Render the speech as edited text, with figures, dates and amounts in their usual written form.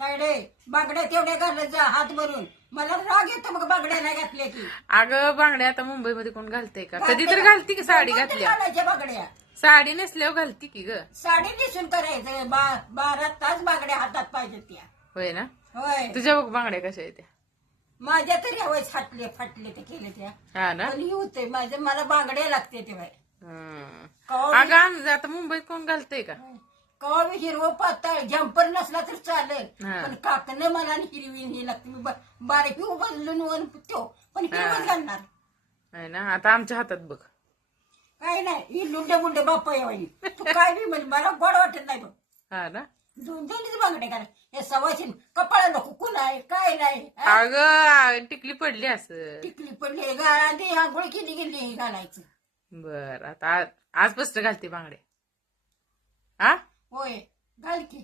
तायडे बांगड्या तेवढ्या घालत जा हात भरून. मला राग येतो मग बांगड्या नाही घातल्या की. अगं बांगड्या आता मुंबईमध्ये कोण घालते का? कधी तर घालती की साडी कोणत्या घातल्या. घालायच्या बांगड्या? साडी नेसल्यावर घालती की ग. साडी नेसून करायचं 12 तास बांगड्या हातात पाहिजे त्या. होय ना. होय तुझ्या बघ बांगड्या कशा येत्या. माझ्या तरी हवय फाटले ते केले त्या. हा ना. पण होते माझ्या मला बांगड्या लागते ते बाय. अगं आता मुंबईत कोण घालते का? कवा हिरवं पातळ जम्पर नसला तर चालेल. हा. पण काकणं मला हिरवी ही लागते. मी बारीक बदलून वर तो पण हिरवं घालणार. आहे ना. आता आमच्या हातात बघ. काय नाही ही लुंडे मुंडे बाप्पा यावी. तू काय बी म्हणजे मला गोड वाटत नाही बघ. हा ना. दोन्हीच बांगडे करा हे सवाशीन कपाळा नको कुण आहे काय नाही. अगं टिकली पडली असं. टिकली पडली आधी आंघोळ केली गेली हे घालायचं. बर आता आजपासून घालते बांगडे. हा होय घाल की.